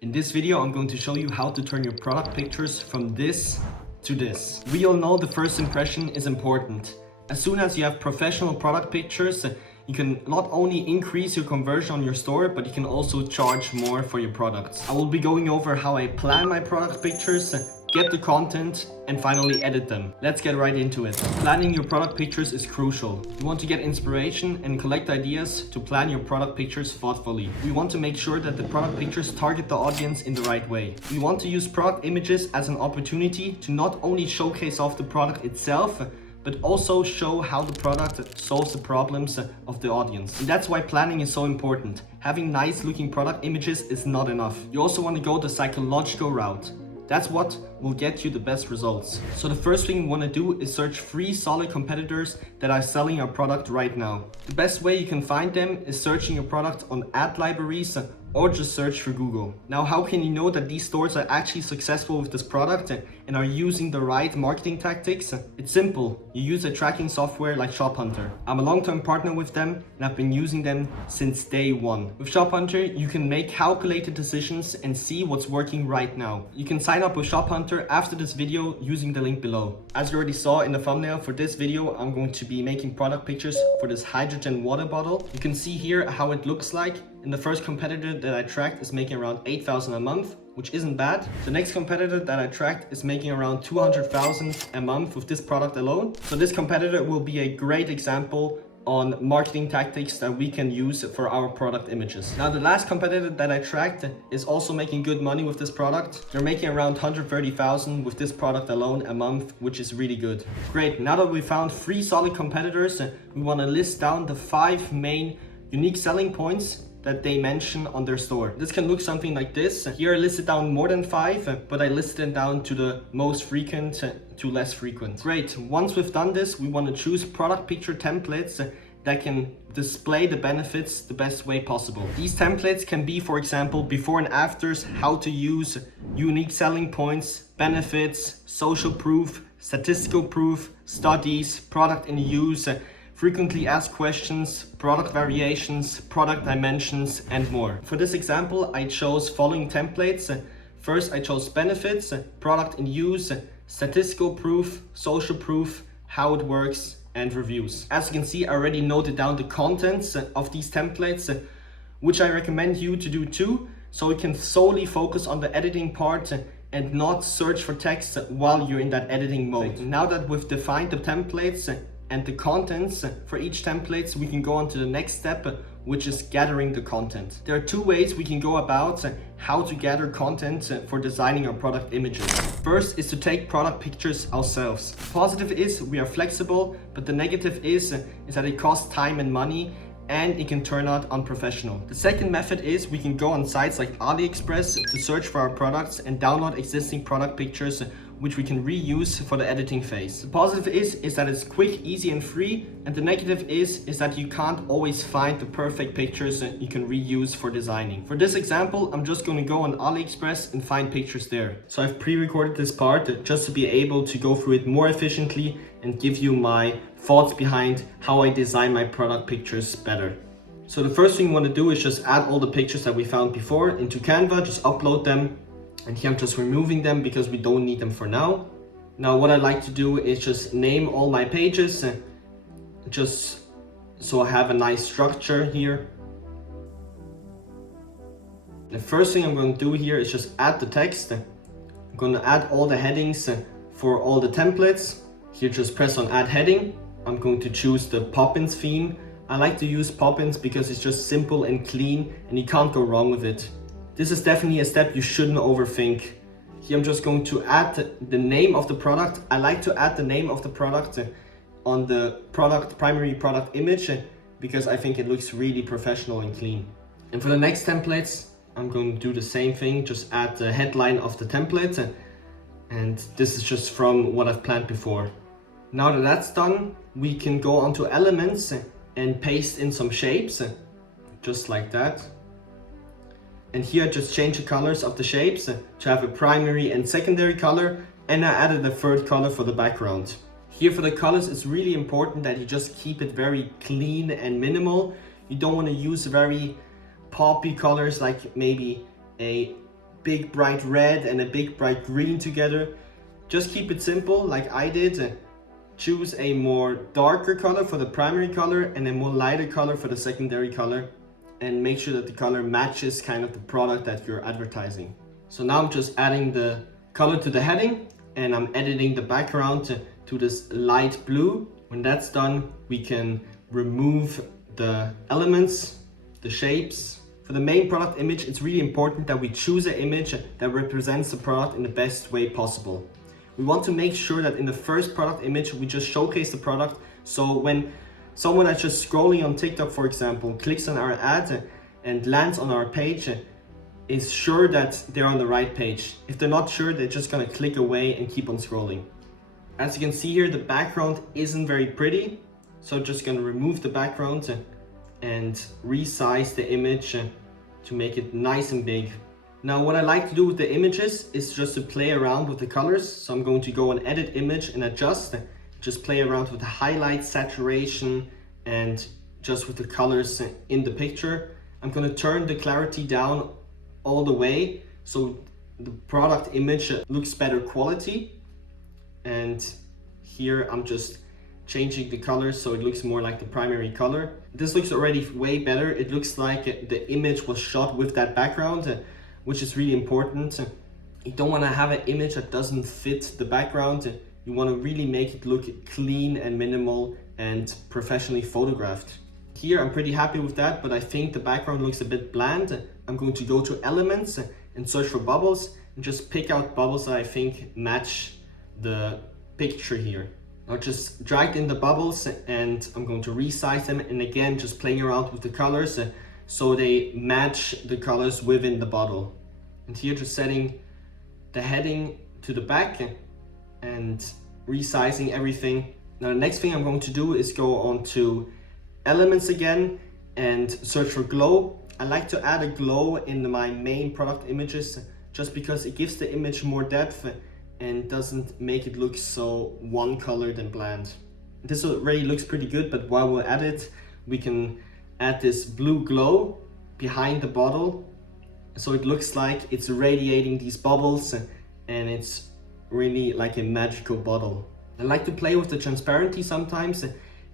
In this video, I'm going to show you how to turn your product pictures from this to this. We all know the first impression is important. As soon as you have professional product pictures, you can not only increase your conversion on your store, but you can also charge more for your products. I will be going over how I plan my product pictures, get the content, and finally edit them. Let's get right into it. Planning your product pictures is crucial. You want to get inspiration and collect ideas to plan your product pictures thoughtfully. We want to make sure that the product pictures target the audience in the right way. We want to use product images as an opportunity to not only showcase off the product itself, but also show how the product solves the problems of the audience. And that's why planning is so important. Having nice looking product images is not enough. You also want to go the psychological route. That's what will get you the best results. So the first thing you want to do is search 3 solid competitors that are selling your product right now. The best way you can find them is searching your product on ad libraries or just search for Google. Now, how can you know that these stores are actually successful with this product and are using the right marketing tactics? It's simple. You use a tracking software like ShopHunter. I'm a long-term partner with them and I've been using them since day one. With ShopHunter, you can make calculated decisions and see what's working right now. You can sign up with ShopHunter after this video using the link below. As you already saw in the thumbnail for this video, I'm going to be making product pictures for this hydrogen water bottle. You can see here how it looks like. And the first competitor that I tracked is making around 8,000 a month, which isn't bad. The next competitor that I tracked is making around 200,000 a month with this product alone. So this competitor will be a great example on marketing tactics that we can use for our product images. Now, the last competitor that I tracked is also making good money with this product. They're making around 130,000 with this product alone a month, which is really good. Great, now that we found 3 solid competitors, we want to list down the 5 main unique selling points that they mention on their store. This can look something like this. Here I listed down more than 5, but I listed down to the most frequent to less frequent. Great, once we've done this, we want to choose product picture templates that can display the benefits the best way possible. These templates can be, for example, before and afters, how to use, unique selling points, benefits, social proof, statistical proof, studies, product in use, frequently asked questions, product variations, product dimensions, and more. For this example, I chose following templates. First, I chose benefits, product in use, statistical proof, social proof, how it works, and reviews. As you can see, I already noted down the contents of these templates, which I recommend you to do too, so you can solely focus on the editing part and not search for text while you're in that editing mode. Now that we've defined the templates and the contents for each template, we can go on to the next step, which is gathering the content. There are 2 ways we can go about how to gather content for designing our product images. First is to take product pictures ourselves. The positive is we are flexible, but the negative is that it costs time and money and it can turn out unprofessional. The second method is we can go on sites like AliExpress to search for our products and download existing product pictures which we can reuse for the editing phase. The positive is that it's quick, easy, and free, and the negative is that you can't always find the perfect pictures that you can reuse for designing. For this example, I'm just going to go on AliExpress and find pictures there. So I've pre-recorded this part just to be able to go through it more efficiently and give you my thoughts behind how I design my product pictures better. So the first thing we want to do is just add all the pictures that we found before into Canva, just upload them. And here I'm just removing them because we don't need them for now. Now what I like to do is just name all my pages, just so I have a nice structure here. The first thing I'm going to do here is just add the text. I'm going to add all the headings for all the templates. Here just press on add heading. I'm going to choose the Poppins theme. I like to use Poppins because it's just simple and clean and you can't go wrong with it. This is definitely a step you shouldn't overthink. Here I'm just going to add the name of the product. I like to add the name of the product on the primary product image because I think it looks really professional and clean. And for the next templates, I'm going to do the same thing, just add the headline of the template. And this is just from what I've planned before. Now that that's done, we can go onto elements and paste in some shapes, just like that. And here I just change the colors of the shapes to have a primary and secondary color, and I added a third color for the background. Here for the colors, it's really important that you just keep it very clean and minimal. You don't want to use very poppy colors like maybe a big bright red and a big bright green together. Just keep it simple like I did. Choose a more darker color for the primary color and a more lighter color for the secondary color, and make sure that the color matches kind of the product that you're advertising. So now I'm just adding the color to the heading, and I'm editing the background to this light blue. When that's done, we can remove the elements, the shapes. For the main product image, it's really important that we choose an image that represents the product in the best way possible. We want to make sure that in the first product image, we just showcase the product. So when someone that's just scrolling on TikTok, for example, clicks on our ad and lands on our page, is sure that they're on the right page. If they're not sure, they're just gonna click away and keep on scrolling. As you can see here, the background isn't very pretty. So I'm just gonna remove the background and resize the image to make it nice and big. Now what I like to do with the images is just to play around with the colors. So I'm going to go on edit image and adjust, just play around with the highlight, saturation, and just with the colors in the picture. I'm gonna turn the clarity down all the way so the product image looks better quality. And here I'm just changing the colors so it looks more like the primary color. This looks already way better. It looks like the image was shot with that background, which is really important. You don't want to have an image that doesn't fit the background. You want to really make it look clean and minimal and professionally photographed. Here I'm pretty happy with that, but I think the background looks a bit bland. I'm going to go to elements and search for bubbles and just pick out bubbles that I think match the picture here. I'll just drag in the bubbles and I'm going to resize them, and again just playing around with the colors so they match the colors within the bottle. And here just setting the heading to the back and resizing everything. Now the next thing I'm going to do is go on to elements again and search for glow. I like to add a glow in my main product images just because it gives the image more depth and doesn't make it look so one-colored and bland. This already looks pretty good, but while we're at it, we can add this blue glow behind the bottle so it looks like it's radiating these bubbles and it's really like a magical bottle. I like to play with the transparency sometimes.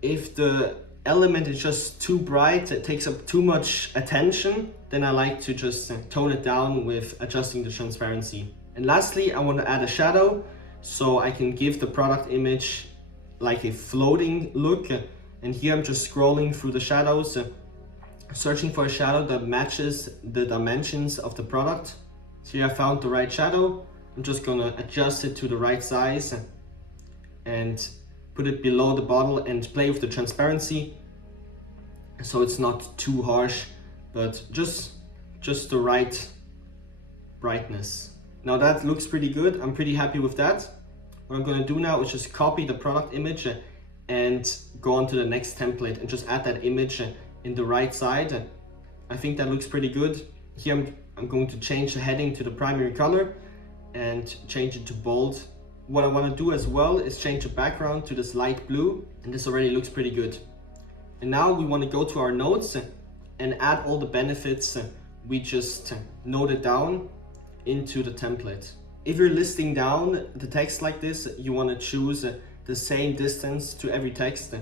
If the element is just too bright, it takes up too much attention, then I like to just tone it down with adjusting the transparency. And lastly, I want to add a shadow so I can give the product image like a floating look. And here I'm just scrolling through the shadows, searching for a shadow that matches the dimensions of the product. So here I found the right shadow. I'm just gonna adjust it to the right size and put it below the bottle and play with the transparency so it's not too harsh, but just the right brightness. Now that looks pretty good. I'm pretty happy with that. What I'm gonna do now is just copy the product image and go on to the next template and just add that image in the right side. I think that looks pretty good. Here I'm going to change the heading to the primary color and change it to bold. What I want to do as well is change the background to this light blue, and this already looks pretty good. And now we want to go to our notes and add all the benefits we just noted down into the template. If you're listing down the text like this, you want to choose the same distance to every text,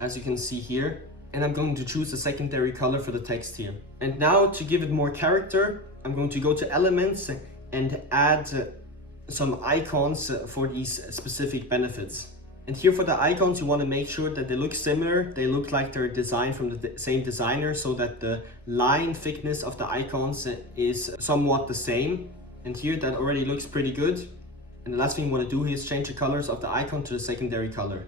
as you can see here. And I'm going to choose a secondary color for the text here. And now to give it more character, I'm going to go to elements and add some icons for these specific benefits. And here for the icons, you want to make sure that they look similar. They look like they're designed from the same designer so that the line thickness of the icons is somewhat the same. And here that already looks pretty good. And the last thing you want to do here is change the colors of the icon to the secondary color.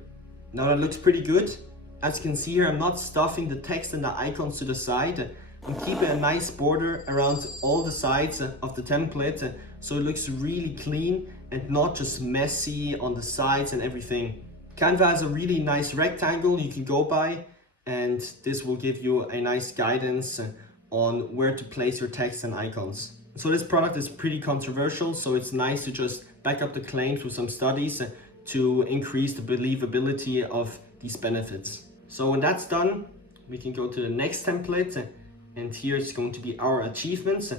Now that looks pretty good. As you can see here, I'm not stuffing the text and the icons to the side. I'm keeping a nice border around all the sides of the template so it looks really clean and not just messy on the sides and everything. Canva has a really nice rectangle you can go by, and this will give you a nice guidance on where to place your text and icons. So this product is pretty controversial, so it's nice to just back up the claims with some studies to increase the believability of these benefits. So when that's done, we can go to the next template, and here it's going to be our achievements.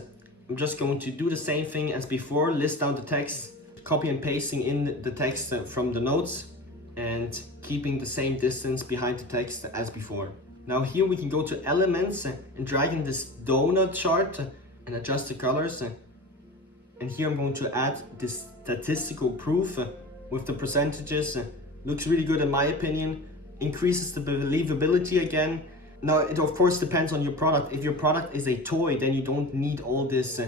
I'm just going to do the same thing as before, list down the text, copy and pasting in the text from the notes, and keeping the same distance behind the text as before. Now here we can go to elements and drag in this donut chart and adjust the colors. And here I'm going to add this statistical proof with the percentages. Looks really good in my opinion. Increases the believability again. Now it of course depends on your product. If your product is a toy, then you don't need all this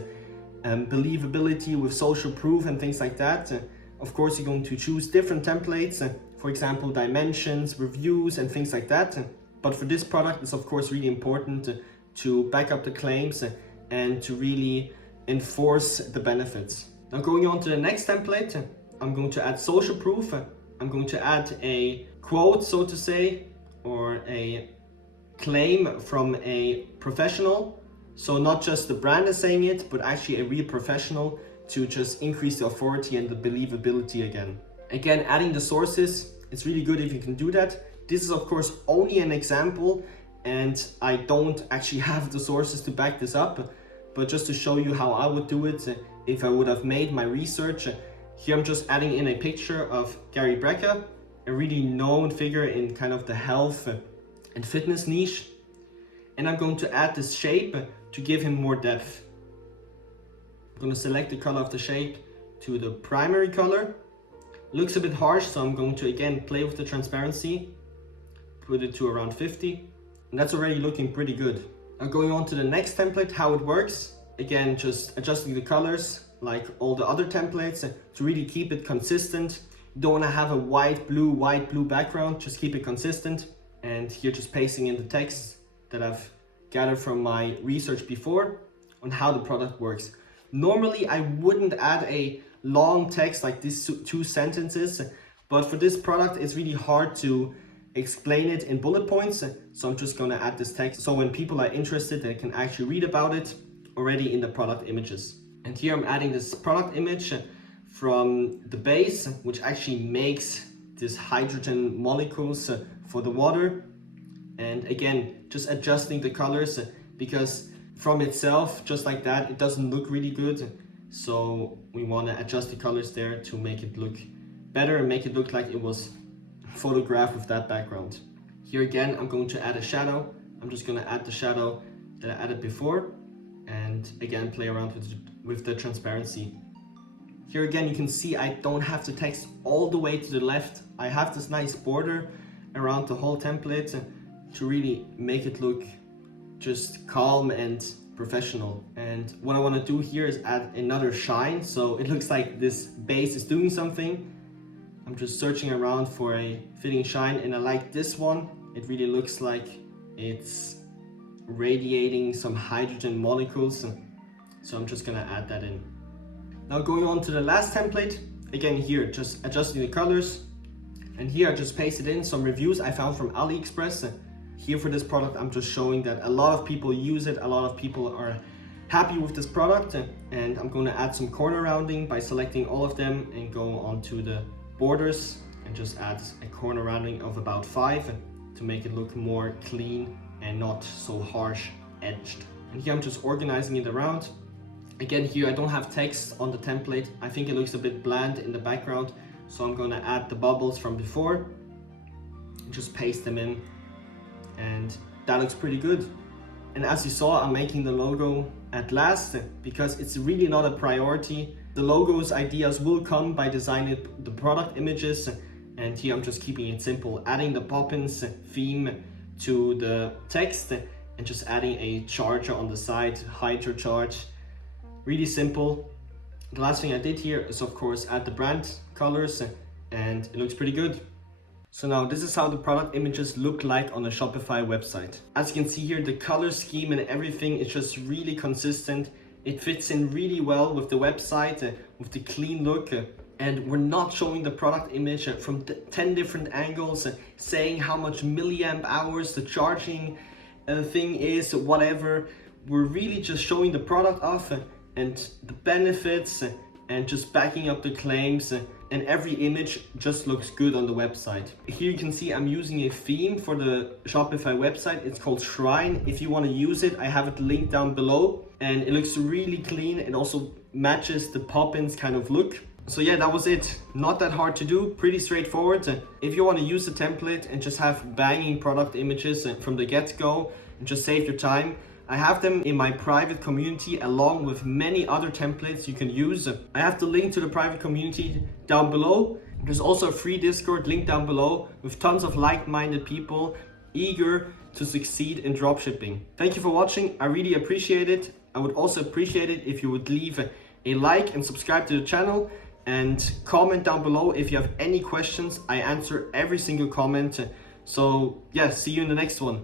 believability with social proof and things like that. Of course you're going to choose different templates, for example dimensions, reviews and things like that. But for this product it's of course really important to back up the claims and to really enforce the benefits. Now going on to the next template, I'm going to add social proof. I'm going to add a quote, so to say, or a claim from a professional. So not just the brand is saying it, but actually a real professional, to just increase the authority and the believability again. Again, adding the sources, it's really good if you can do that. This is of course only an example and I don't actually have the sources to back this up, but just to show you how I would do it if I would have made my research. Here I'm just adding in a picture of Gary Brecka, a really known figure in kind of the health and fitness niche. And I'm going to add this shape to give him more depth. I'm going to select the color of the shape to the primary color. Looks a bit harsh, so I'm going to again play with the transparency, put it to around 50, and that's already looking pretty good. Now going on to the next template, how it works. Again, just adjusting the colors like all the other templates to really keep it consistent. You don't want to have a white blue background, just keep it consistent. And here just pasting in the text that I've gathered from my research before on how the product works. Normally I wouldn't add a long text like these 2 sentences, but for this product it's really hard to explain it in bullet points, so I'm just going to add this text so when people are interested they can actually read about it already in the product images. And here I'm adding this product image from the base, which actually makes this hydrogen molecules for the water. And again, just adjusting the colors because from itself, just like that, it doesn't look really good. So we want to adjust the colors there to make it look better and make it look like it was photographed with that background. Here again, I'm going to add a shadow. I'm just going to add the shadow that I added before and again play around with the transparency. Here again you can see I don't have the text all the way to the left. I have this nice border around the whole template to really make it look just calm and professional. And what I want to do here is add another shine so it looks like this base is doing something. I'm just searching around for a fitting shine and I like this one. It really looks like it's radiating some hydrogen molecules, so I'm just gonna add that in. Now going on to the last template, again here just adjusting the colors, and here I just pasted in some reviews I found from AliExpress. Here for this product I'm just showing that a lot of people use it, a lot of people are happy with this product, and I'm going to add some corner rounding by selecting all of them and go onto the borders and just add a corner rounding of about 5 to make it look more clean and not so harsh edged. And here I'm just organizing it around. Again, here I don't have text on the template. I think it looks a bit bland in the background, so I'm going to add the bubbles from before and just paste them in, and that looks pretty good. And as you saw, I'm making the logo at last because it's really not a priority. The logo's ideas will come by designing the product images, and here I'm just keeping it simple, adding the Poppins theme to the text and just adding a charger on the side, hydro charge. Really simple. The last thing I did here is of course add the brand colors, and it looks pretty good. So now this is how the product images look like on a Shopify website. As you can see here, the color scheme and everything is just really consistent. It fits in really well with the website, with the clean look. And we're not showing the product image from 10 different angles, saying how much milliamp hours the charging thing is, whatever. We're really just showing the product off and the benefits and just backing up the claims, and every image just looks good on the website. Here you can see I'm using a theme for the Shopify website. It's called Shrine. If you want to use it, I have it linked down below. and it looks really clean. It also matches the pop-ins kind of look. So yeah, that was it. Not that hard to do, pretty straightforward. If you want to use the template and just have banging product images from the get-go and just save your time, I have them in my private community along with many other templates you can use. I have the link to the private community down below. There's also a free Discord link down below with tons of like-minded people eager to succeed in dropshipping. Thank you for watching. I really appreciate it. I would also appreciate it if you would leave a like and subscribe to the channel, and comment down below if you have any questions. I answer every single comment. So yeah, see you in the next one.